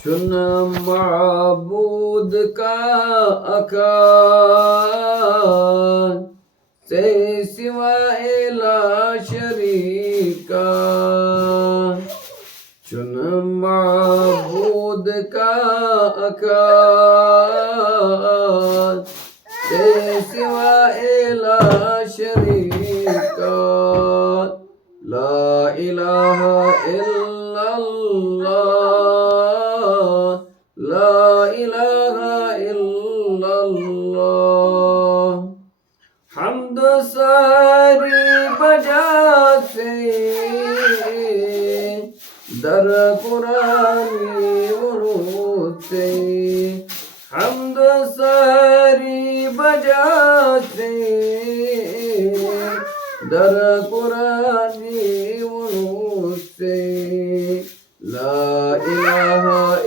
चुन माबूद का आकार से सिवा ला शरीका। चुन माबूद का आकार से सिवा ला शरीका। ला इलाहा इल्लल्लाह, ला इलाहा इल्लल्लाह। हम्द सारी बजा से दर कुरानी उरूद से। हम्द सारी बजा से दर कुरानी उरूद से। ला इलाहा